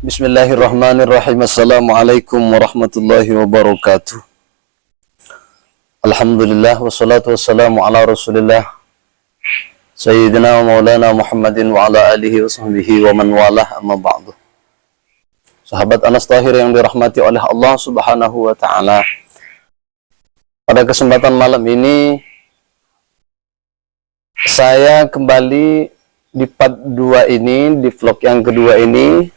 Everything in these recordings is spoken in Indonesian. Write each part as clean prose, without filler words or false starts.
Bismillahirrahmanirrahim. Assalamualaikum warahmatullahi wabarakatuh. Alhamdulillah wassalatu wassalamu ala Rasulillah Sayyidina wa maulana Muhammadin wa ala alihi wa sahbihi wa man walah, amma ba'du. Sahabat Anas Tahir yang dirahmati oleh Allah Subhanahu wa taala. Pada kesempatan malam ini saya kembali di part 2 ini, di vlog yang kedua ini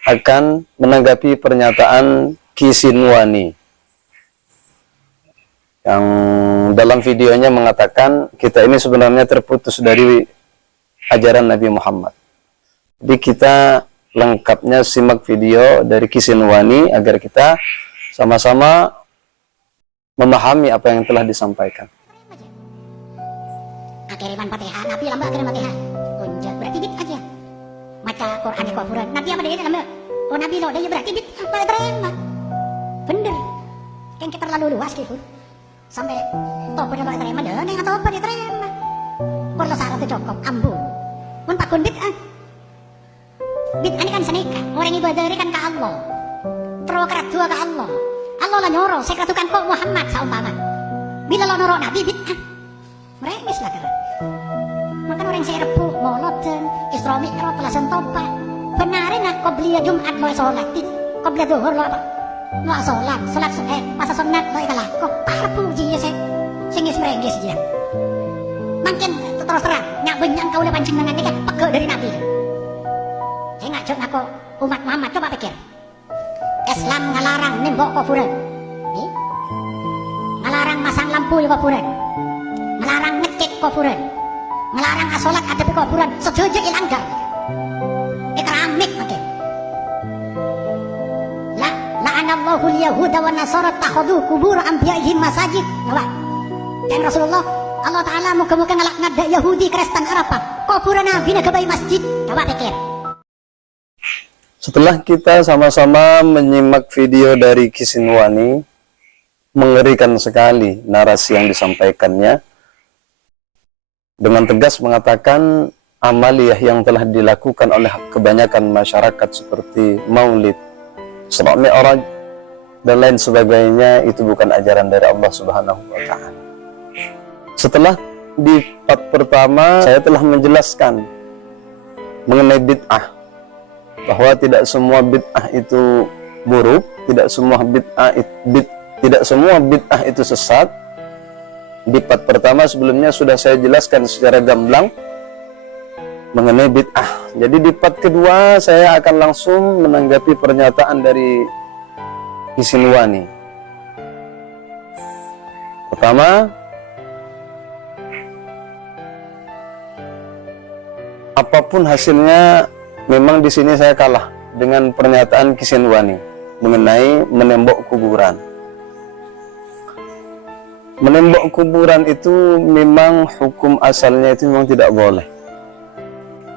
akan menanggapi pernyataan Ki Sinwani yang dalam videonya mengatakan kita ini sebenarnya terputus dari ajaran Nabi Muhammad. Jadi kita lengkapnya simak video dari Ki Sinwani agar kita sama-sama memahami apa yang telah disampaikan. Akiriman Fatihah, Nabi lambak akiriman Fatihah. Unjak berarti bid aja. Maca Quran di kuburan. Nabi apa dia lambak? Oh Nabi lo dia berarti bid boleh terima. Bener. Kan kita terlalu luas gitu. Sampai topo dia boleh terima deh, neng atau apa dia terima. Perlu syarat itu cukup ambu. Mun pakun bid bid ini kan senika. Orang ibadah ini kan ke Allah. Prokerat dua ke Allah. Allah lah nyoro, saya keratukan kok Muhammad saumpama. Bila lo nyoro Nabi bid mereka lah kan. Maka orang saya repu molot Isra Mi'raj telah sentopa. Benarin lah qobliyah Jumat lo sholat, qobliyah duhur lo apa? Lo sholat masa sunat lo ikalah. Kok parpu ji ya saya singis merengis dia. Makin terus terang nyak benyang kau le pancing dengan kan pegel dari Nabi. Saya ngajak aku umat Muhammad coba pikir. Islam ngalarang nembok kuburan. Ngalarang masang lampu di kuburan. Melarang ngecek kuburan, melarang asolat ada di kuburan, setuju ilanggar. Keramik makin. La'anallahu al-yahuda wa nasara takhadhu kubur anbiya'ihim masajid. Coba. Dan Rasulullah Allah Ta'ala muka-muka ngelaknat dak Yahudi Kristen Arab kuburan Nabi nagabai masjid. Coba pikir. Setelah kita sama-sama menyimak video dari Ki Sinwani, mengerikan sekali narasi yang disampaikannya. Dengan tegas mengatakan amaliyah yang telah dilakukan oleh kebanyakan masyarakat seperti maulid, Isra Mi'raj, dan lain sebagainya itu bukan ajaran dari Allah Subhanahu wa ta'ala. Setelah di part pertama saya telah menjelaskan mengenai bid'ah, bahwa tidak semua bid'ah itu buruk, tidak semua bid'ah itu sesat. Di part pertama sebelumnya sudah saya jelaskan secara gamblang mengenai bid'ah. Jadi di part kedua saya akan langsung menanggapi pernyataan dari Ki Sinwani. Pertama, apapun hasilnya, memang di sini saya kalah dengan pernyataan Ki Sinwani mengenai menembok kuburan. Menembok kuburan itu memang hukum asalnya itu memang tidak boleh.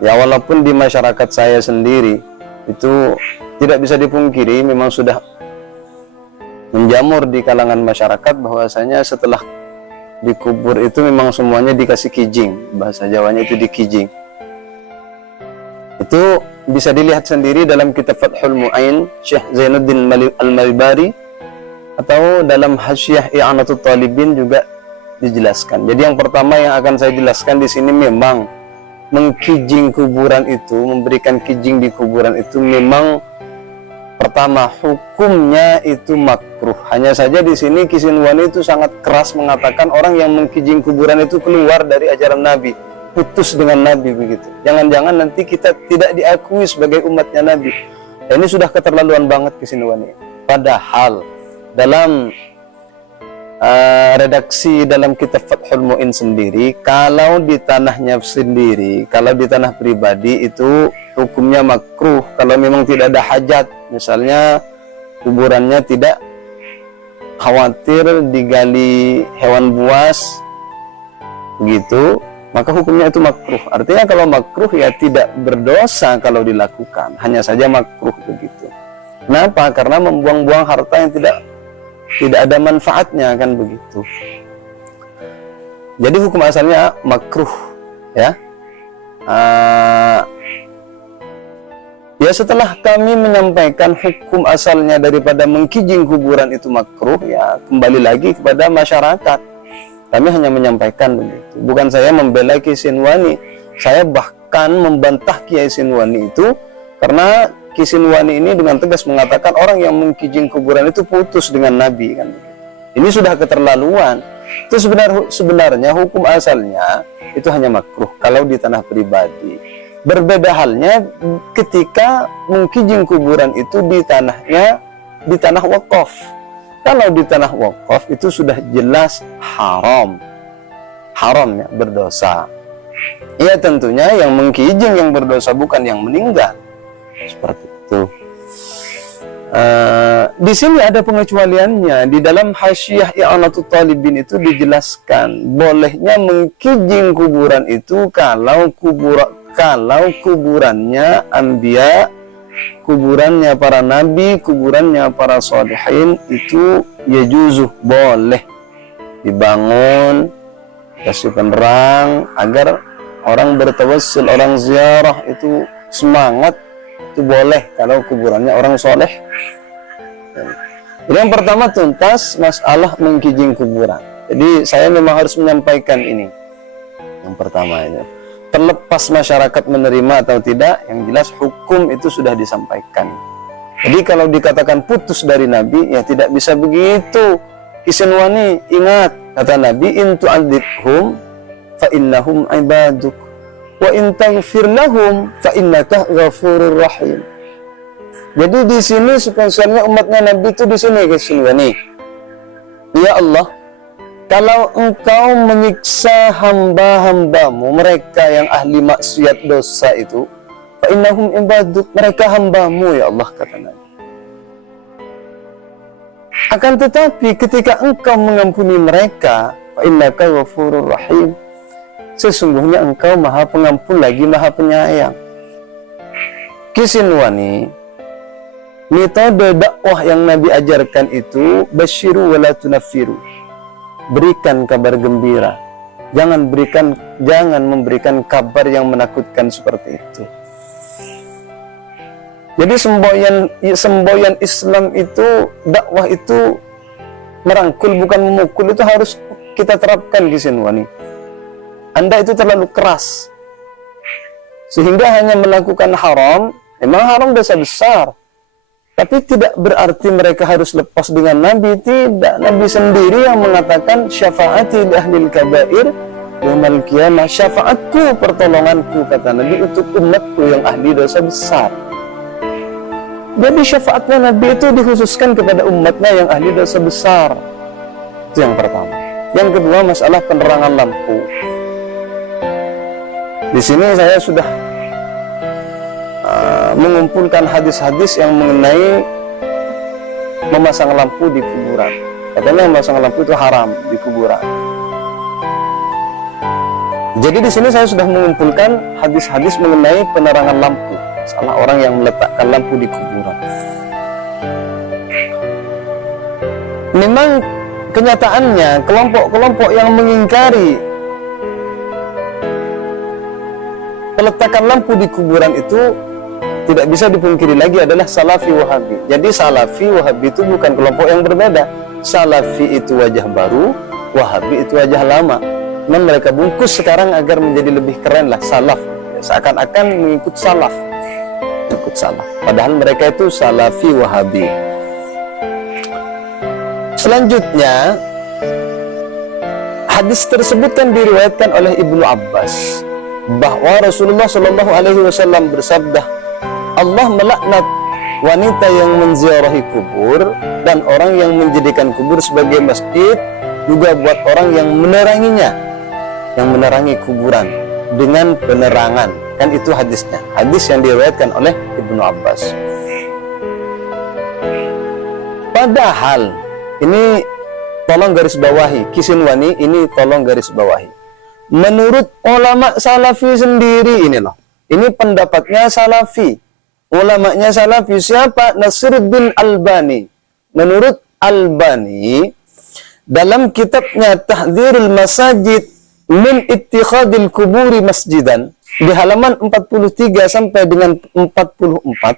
Ya walaupun di masyarakat saya sendiri itu tidak bisa dipungkiri memang sudah menjamur di kalangan masyarakat bahwasanya setelah dikubur itu memang semuanya dikasih kijing, bahasa Jawanya itu dikijing. Itu bisa dilihat sendiri dalam kitab Fathul Mu'in Syekh Zainuddin Al-Malibari, atau dalam Hasyiah I'anatul Talibin juga dijelaskan. Jadi yang pertama yang akan saya jelaskan di sini, memang mengkijing kuburan itu, memberikan kijing di kuburan itu memang pertama hukumnya itu makruh. Hanya saja di sini Ki Sinwani itu sangat keras mengatakan orang yang mengkijing kuburan itu keluar dari ajaran Nabi, putus dengan Nabi begitu. Jangan-jangan nanti kita tidak diakui sebagai umatnya Nabi. Ini sudah keterlaluan banget Ki Sinwani. Padahal dalam redaksi dalam kitab Fathul Mu'in sendiri, kalau di tanahnya sendiri, kalau di tanah pribadi itu hukumnya makruh kalau memang tidak ada hajat, misalnya kuburannya tidak khawatir digali hewan buas begitu, maka hukumnya itu makruh. Artinya kalau makruh ya tidak berdosa kalau dilakukan, hanya saja makruh begitu. Kenapa? Karena membuang-buang harta yang tidak ada manfaatnya, kan begitu. Jadi hukum asalnya makruh, ya. Ya setelah kami menyampaikan hukum asalnya daripada mengkijing kuburan itu makruh, ya kembali lagi kepada masyarakat. Kami hanya menyampaikan begitu. Bukan saya membela Kiai Sinwani. Saya bahkan membantah Kiai Sinwani itu, karena Kiai Sinwani ini dengan tegas mengatakan orang yang mengkijing kuburan itu putus dengan Nabi, kan. Ini sudah keterlaluan. Itu sebenarnya hukum asalnya itu hanya makruh kalau di tanah pribadi. Berbeda halnya ketika mengkijing kuburan itu di tanah wakaf. Kalau di tanah wakaf itu sudah jelas haram ya, berdosa. Ya tentunya yang mengkijing yang berdosa, bukan yang meninggal. Seperti itu. Di sini ada pengecualiannya. Di dalam Hasyiah I'anatul Talibin itu dijelaskan bolehnya mengkijing kuburan itu kalau kuburannya anbiya, kuburannya para nabi, kuburannya para sholihin itu yajuzuh, boleh dibangun, kasih penerang agar orang bertawassul, orang ziarah itu semangat, itu boleh kalau kuburannya orang soleh. Jadi yang pertama tuntas masalah mengkijing kuburan. Jadi saya memang harus menyampaikan ini. Yang pertama ini, terlepas masyarakat menerima atau tidak, yang jelas hukum itu sudah disampaikan. Jadi kalau dikatakan putus dari Nabi, ya tidak bisa begitu. Kisinwani, ingat kata Nabi, in tu'adzibhum fa innahum ibaduk wa in taghfir lahum fa innaka ghafurur rahim. Jadi di sini spesialnya umatnya Nabi itu di sini, Kisinwani. Ya Allah, kalau engkau menyiksa hamba-hambamu, mereka yang ahli maksiat dosa itu, fa innahum ibaduk, mereka hambamu ya Allah, kata Nabi. Akan tetapi ketika engkau mengampuni mereka, fa innaka ghafurur rahim, sesungguhnya engkau maha pengampun lagi maha penyayang. Kisinwani, metode dakwah yang Nabi ajarkan itu basyiru wala tunafiru, berikan kabar gembira, jangan memberikan kabar yang menakutkan seperti itu. Jadi semboyan Islam itu, dakwah itu merangkul bukan memukul, itu harus kita terapkan di Sinwani. Anda itu terlalu keras sehingga hanya melakukan haram. Memang haram dosa besar, tapi tidak berarti mereka harus lepas dengan Nabi. Tidak. Nabi sendiri yang mengatakan syafaati li ahlil kabair yaumil qiyamah, syafaatku, pertolonganku, kata Nabi, untuk umatku yang ahli dosa besar. Jadi syafaatnya Nabi itu dikhususkan kepada umatnya yang ahli dosa besar. Itu yang pertama. Yang kedua, masalah penerangan lampu. Di sini saya sudah mengumpulkan hadis-hadis yang mengenai memasang lampu di kuburan. Katanya memasang lampu itu haram di kuburan. Jadi di sini saya sudah mengumpulkan hadis-hadis mengenai penerangan lampu, salah orang yang meletakkan lampu di kuburan. Memang kenyataannya kelompok-kelompok yang mengingkari peletakan lampu di kuburan itu tidak bisa dipungkiri lagi adalah Salafi Wahabi. Jadi Salafi Wahabi itu bukan kelompok yang berbeda. Salafi itu wajah baru, Wahabi itu wajah lama. Namun mereka bungkus sekarang agar menjadi lebih keren lah, Salaf. Seakan-akan mengikut Salaf. Mengikut Salaf. Padahal mereka itu Salafi Wahabi. Selanjutnya, hadis tersebut kan diriwayatkan oleh Ibnu Abbas bahwa Rasulullah Shallallahu Alaihi Wasallam bersabda, Allah melaknat wanita yang menziarahi kubur dan orang yang menjadikan kubur sebagai masjid, juga buat orang yang meneranginya, yang menerangi kuburan dengan penerangan. Kan itu hadisnya, hadis yang diriwayatkan oleh Ibnu Abbas. Padahal ini tolong garis bawahi, Kisinwani, ini tolong garis bawahi. Menurut ulama Salafi sendiri ini loh, ini pendapatnya Salafi. Ulamanya Salafi siapa? Nasiruddin Albani. Menurut Albani, dalam kitabnya Tahdzirul Masajid min Ittikhadil Kuburi Masjidan, di halaman 43 sampai dengan 44,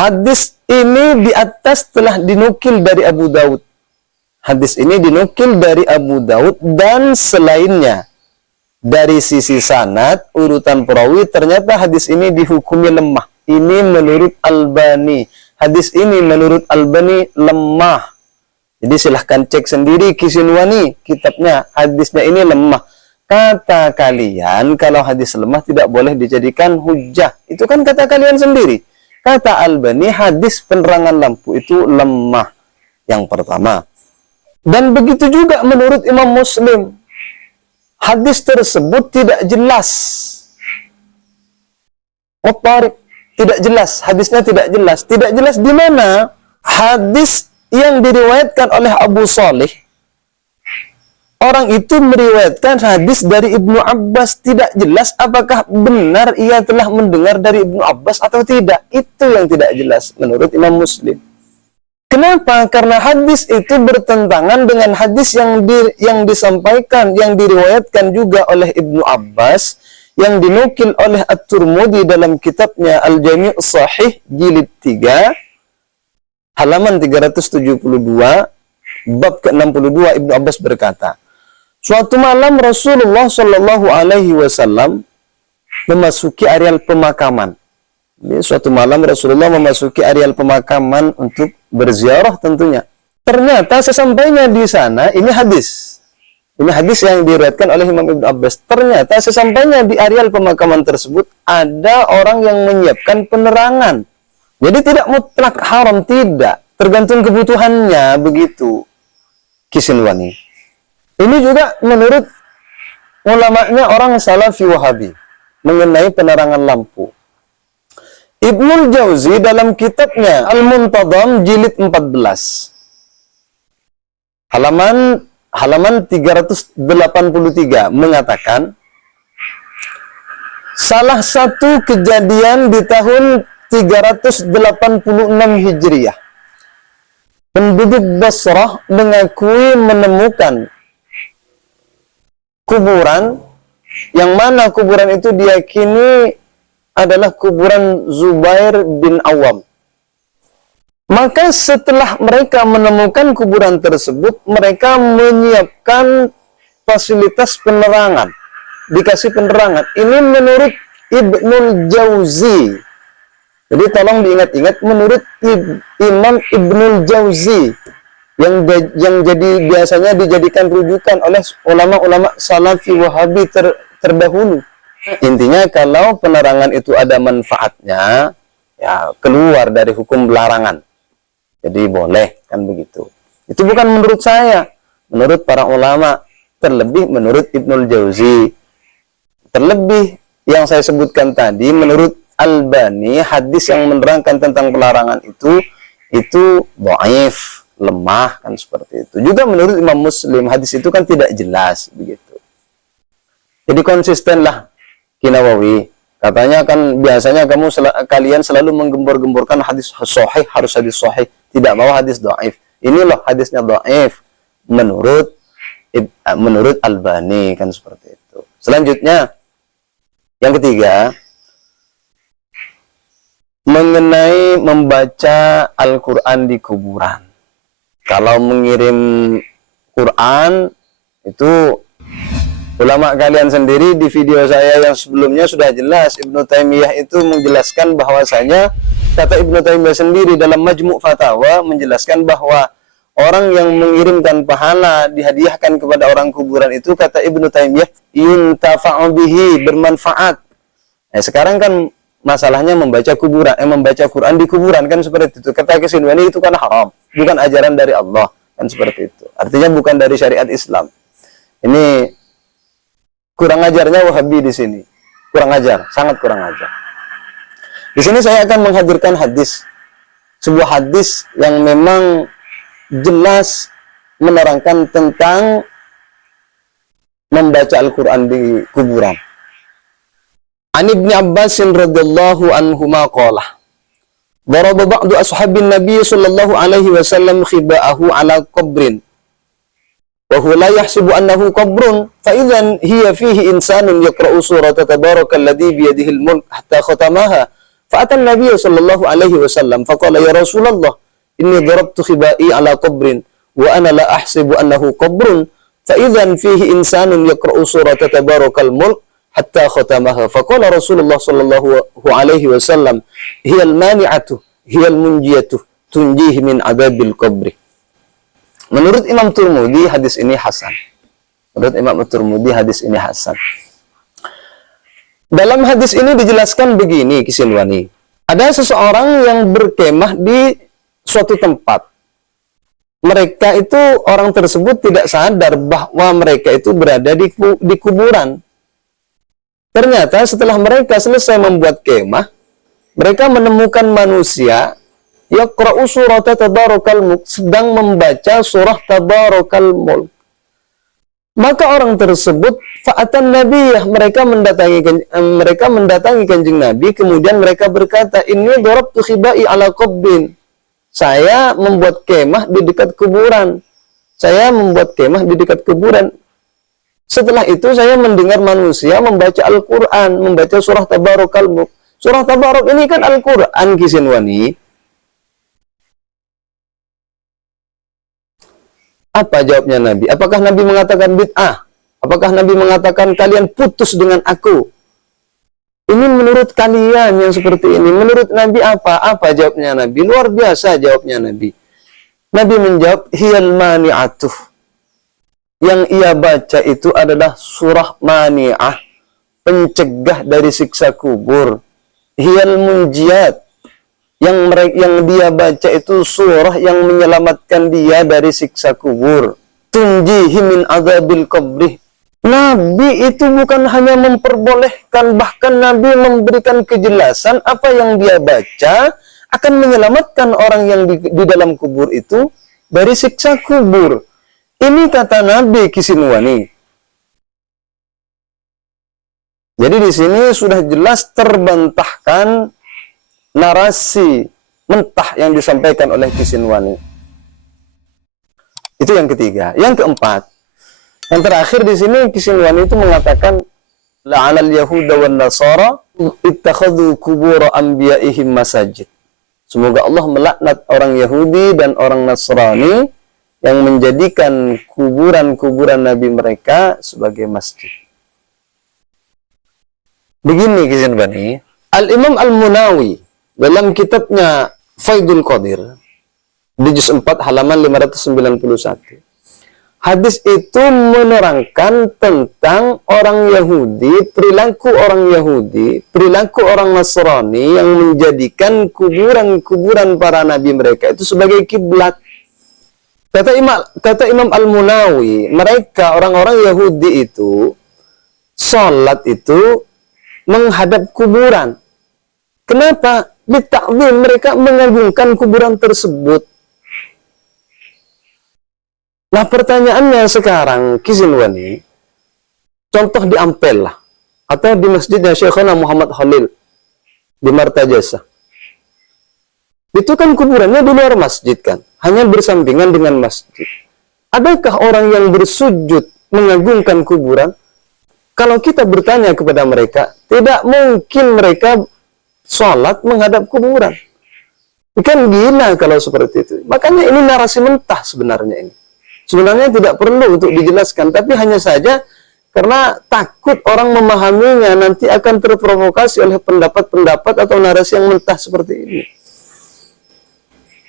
Hadis ini di atas telah dinukil dari Abu Daud. Hadis ini dinukil dari Abu Daud dan selainnya. Dari sisi sanad, urutan perawi, ternyata hadis ini dihukumi lemah. Ini menurut Albani. Hadis ini menurut Albani lemah. Jadi silahkan cek sendiri Kisinwani, kitabnya. Hadisnya ini lemah. Kata kalian, kalau hadis lemah tidak boleh dijadikan hujah. Itu kan kata kalian sendiri. Kata Albani, hadis penerangan lampu itu lemah. Yang pertama. Dan begitu juga menurut Imam Muslim. Hadis tersebut tidak jelas. Mutarib, tidak jelas. Hadisnya tidak jelas. Tidak jelas di mana? Hadis yang diriwayatkan oleh Abu Salih. Orang itu meriwayatkan hadis dari Ibnu Abbas. Tidak jelas apakah benar ia telah mendengar dari Ibnu Abbas atau tidak. Itu yang tidak jelas menurut Imam Muslim. Kenapa? Karena hadis itu bertentangan dengan hadis yang disampaikan, yang diriwayatkan juga oleh Ibnu Abbas, yang dinukil oleh At-Tirmidzi dalam kitabnya Al-Jami' Shahih jilid 3, halaman 372, bab ke-62. Ibnu Abbas berkata, suatu malam Rasulullah Shallallahu Alaihi Wasallam memasuki areal pemakaman. Jadi, suatu malam Rasulullah memasuki areal pemakaman untuk berziarah tentunya. Ternyata sesampainya di sana, ini hadis yang diriwayatkan oleh Imam Ibnu Abbas. Ternyata sesampainya di areal pemakaman tersebut ada orang yang menyiapkan penerangan. Jadi tidak mutlak haram, tidak. Tergantung kebutuhannya, begitu. Kisinwani. Ini juga menurut ulamanya orang Salafi Wahabi mengenai penerangan lampu. Ibnul Jauzi dalam kitabnya Al-Muntadham jilid 14 halaman 383 mengatakan, salah satu kejadian di tahun 386 Hijriah, penduduk Basrah mengakui menemukan kuburan yang mana kuburan itu diyakini adalah kuburan Zubair bin Awam. Maka setelah mereka menemukan kuburan tersebut, mereka menyiapkan fasilitas penerangan. Dikasih penerangan. Ini menurut Ibnul Jauzi. Jadi tolong diingat-ingat, menurut Imam Ibnul Jauzi yang jadi biasanya dijadikan rujukan oleh ulama-ulama Salafi Wahabi terdahulu. Intinya kalau penerangan itu ada manfaatnya, ya keluar dari hukum larangan. Jadi boleh, kan begitu. Itu bukan menurut saya, menurut para ulama, terlebih menurut Ibnul Jauzi. Terlebih yang saya sebutkan tadi, menurut Albani, hadis yang menerangkan tentang pelarangan itu dhaif, lemah, kan seperti itu. Juga menurut Imam Muslim, hadis itu kan tidak jelas, begitu. Jadi konsistenlah Nawawi, katanya kan biasanya kalian selalu menggembor-gemborkan hadis sahih, harus hadis sahih, tidak mau hadis dhaif. Ini loh hadisnya dhaif menurut Albani, kan seperti itu. Selanjutnya yang ketiga, mengenai membaca Al-Qur'an di kuburan. Kalau mengirim Quran itu ulama kalian sendiri di video saya yang sebelumnya sudah jelas. Ibnu Taimiyah itu menjelaskan bahwasanya, kata Ibnu Taimiyah sendiri dalam Majmu' Fatawa menjelaskan bahwa orang yang mengirimkan pahala dihadiahkan kepada orang kuburan itu, kata Ibnu Taimiyah, yuntafa'u bihi, bermanfaat. Nah, sekarang kan masalahnya membaca Quran di kuburan, kan seperti itu. Kata Kisinwani itu kan haram, bukan ajaran dari Allah, kan seperti itu. Artinya bukan dari syariat Islam. Ini kurang ajarnya Wahabi di sini. Kurang ajar, sangat kurang ajar. Di sini saya akan menghadirkan hadis. Sebuah hadis yang memang jelas menerangkan tentang membaca Al-Quran di kuburan. An Ibnu Abbas radhiyallahu anhuma qala, daraba ba'du ashabin Nabi sallallahu alaihi wasallam khiba'ahu ala qabrin. وهو لا يحسب أنه قبر فإذا هي فيه إنسان يقرأ سورة تبارك الذي بيده الملك حتى ختمها Fa'atan Nabi sallallahu alaihi wasallam faqala ya Rasulullah inni darabtu khibai ala qabrin wa ana la ahsibu annahu qabrun fa idzan fihi insanun yaqra'u surata tabarakal mulk hatta khatamaha. Faqala Rasulullah sallallahu alaihi wasallam hiya al-mani'atu hiya al-munjiyatu tunjihi min adabil qabri. Menurut Imam Tirmidzi hadis ini hasan. Menurut Imam Tirmidzi hadis ini hasan. Dalam hadis ini dijelaskan begini, Kisinwani. Ada seseorang yang berkemah di suatu tempat. Mereka itu, orang tersebut tidak sadar bahwa mereka itu berada di kuburan. Ternyata setelah mereka selesai membuat kemah, mereka menemukan manusia yaqra'u surata tabarakal mulk, sedang membaca surah tabarakal mulk. Maka orang tersebut fa'atan nabiyah, mereka mendatangi kanjeng Nabi, kemudian mereka berkata, ini darabtu khibai ala qabrin. Saya membuat kemah di dekat kuburan. Saya membuat kemah di dekat kuburan. Setelah itu saya mendengar manusia membaca Al-Qur'an, membaca surah tabarakal mulk. Surah tabarak ini kan Al-Qur'an, Kisinwani. Apa jawabnya Nabi? Apakah Nabi mengatakan bid'ah? Apakah Nabi mengatakan kalian putus dengan aku? Ini menurut kalian yang seperti ini. Menurut Nabi apa? Apa jawabnya Nabi? Luar biasa jawabnya Nabi. Nabi menjawab, hiyal mani'atuh. Yang ia baca itu adalah surah mani'ah, pencegah dari siksa kubur. Hiyal munjiyat. Yang dia baca itu surah yang menyelamatkan dia dari siksa kubur. Tunjihi min adzabil qabri. Nabi itu bukan hanya memperbolehkan, bahkan Nabi memberikan kejelasan apa yang dia baca akan menyelamatkan orang yang di dalam kubur itu dari siksa kubur. Ini kata Nabi, Kisinwani. Jadi di sini sudah jelas terbantahkan narasi mentah yang disampaikan oleh Kisinwani. Itu yang ketiga. Yang keempat, yang terakhir di sini Kisinwani itu mengatakan la'anal yahuda wan nasara ittakhadhu qubur anbiya'ihim masajid. Semoga Allah melaknat orang Yahudi dan orang Nasrani yang menjadikan kuburan-kuburan nabi mereka sebagai masjid. Begini Kisinwani, Al-Imam Al-Munawi dalam kitabnya Faidul Qadir di juz 4 halaman 591. Hadis itu menerangkan tentang orang Yahudi, perilaku orang Nasrani yang menjadikan kuburan-kuburan para nabi mereka itu sebagai kiblat. Kata Imam Al-Munawi, mereka orang-orang Yahudi itu salat itu menghadap kuburan. Kenapa? Bitakzim, mereka mengagungkan kuburan tersebut. Nah pertanyaannya sekarang, Kisinwani, contoh di Ampel lah, atau di masjidnya Syekhona Muhammad Khalil di Martajasa. Itu kan kuburannya di luar masjid kan, hanya bersampingan dengan masjid. Adakah orang yang bersujud mengagungkan kuburan? Kalau kita bertanya kepada mereka, tidak mungkin mereka sholat menghadap kuburan. Kan gila kalau seperti itu. Makanya ini narasi mentah sebenarnya ini. Sebenarnya tidak perlu untuk dijelaskan, tapi hanya saja karena takut orang memahaminya nanti akan terprovokasi oleh pendapat-pendapat atau narasi yang mentah seperti ini.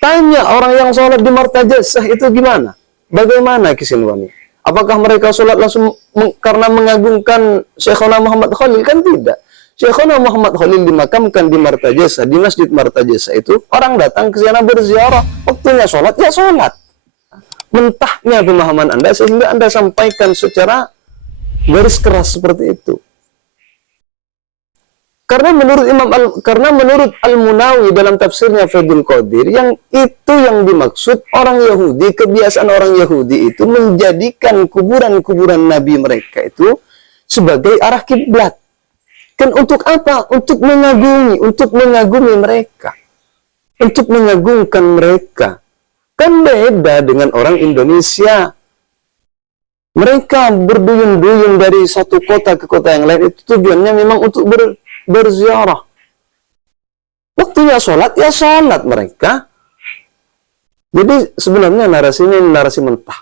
Tanya orang yang sholat di Martajasah itu gimana? Bagaimana Kisinwani? Apakah mereka sholat langsung karena mengagungkan Syekhona Muhammad Khalil? Kan tidak. Syekhona Muhammad Khalil dimakamkan di Martajasa, di Masjid Martajasa itu orang datang ke sana berziarah, waktunya sholat, ya sholat. Mentahnya pemahaman Anda sehingga Anda sampaikan secara garis keras seperti itu. Karena menurut Al-Munawi dalam tafsirnya Faidul Qadir, yang itu yang dimaksud orang Yahudi, kebiasaan orang Yahudi itu menjadikan kuburan-kuburan nabi mereka itu sebagai arah kiblat. Kan untuk apa? Untuk mengagumi mereka. Untuk mengagungkan mereka. Kan beda dengan orang Indonesia. Mereka berduyun-duyun dari satu kota ke kota yang lain. Itu tujuannya memang untuk berziarah. Waktunya sholat, ya sholat mereka. Jadi sebenarnya narasi ini narasi mentah.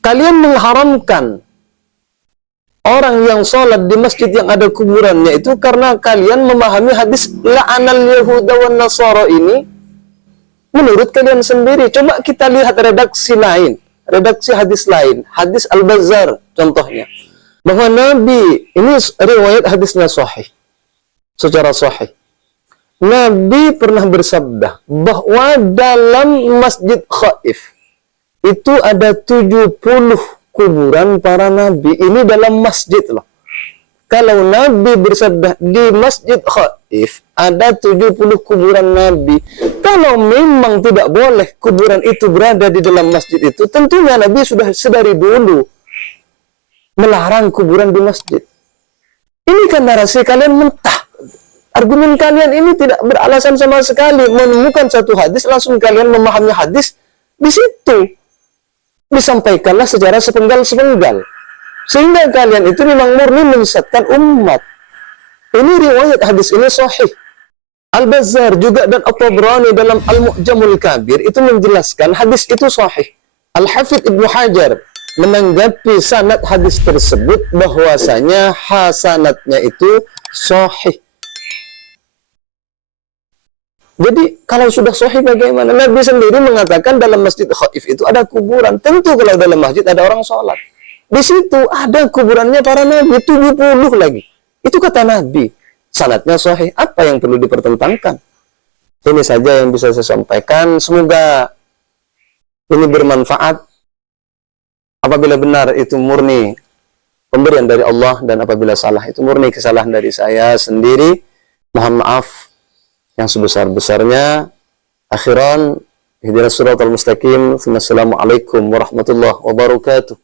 Kalian mengharamkan orang yang sholat di masjid yang ada kuburannya itu karena kalian memahami hadis la'anal yahuda wan nasara ini menurut kalian sendiri. Coba kita lihat redaksi lain, redaksi hadis lain, hadis Al-Bazzar contohnya, bahwa Nabi, ini riwayat hadisnya sahih, secara sahih, Nabi pernah bersabda bahwa dalam Masjid Khaif itu ada 70 kuburan para nabi. Ini dalam masjid loh. Kalau Nabi bersabda di Masjid Khaif ada 70 kuburan nabi, kalau memang tidak boleh kuburan itu berada di dalam masjid itu, tentunya Nabi sudah sedari dulu melarang kuburan di masjid. Ini kan narasi kalian mentah. Argumen kalian ini tidak beralasan sama sekali. Menemukan satu hadis, langsung kalian memahami hadis di situ. Disampaikanlah secara sepenggal-sepenggal. Sehingga kalian itu memang murni menyesatkan umat. Ini riwayat hadis ini sahih. Al-Bazzar juga dan At-Tabrani dalam Al-Mu'jamul Kabir itu menjelaskan hadis itu sahih. Al-Hafidh Ibnu Hajar menanggapi sanad hadis tersebut bahwasanya hasanatnya itu sahih. Jadi kalau sudah sahih bagaimana? Nabi sendiri mengatakan dalam Masjid Khaif itu ada kuburan. Tentu kalau dalam masjid ada orang sholat. Di situ ada kuburannya para nabi, 70 lagi. Itu kata Nabi. Sanadnya sahih. Apa yang perlu dipertentangkan? Ini saja yang bisa saya sampaikan. Semoga ini bermanfaat. Apabila benar itu murni pemberian dari Allah, dan apabila salah itu murni kesalahan dari saya sendiri. Mohon maaf yang sebesar-besarnya. Akhiran, ihdinas siratal mustaqim. Assalamualaikum warahmatullahi wabarakatuh.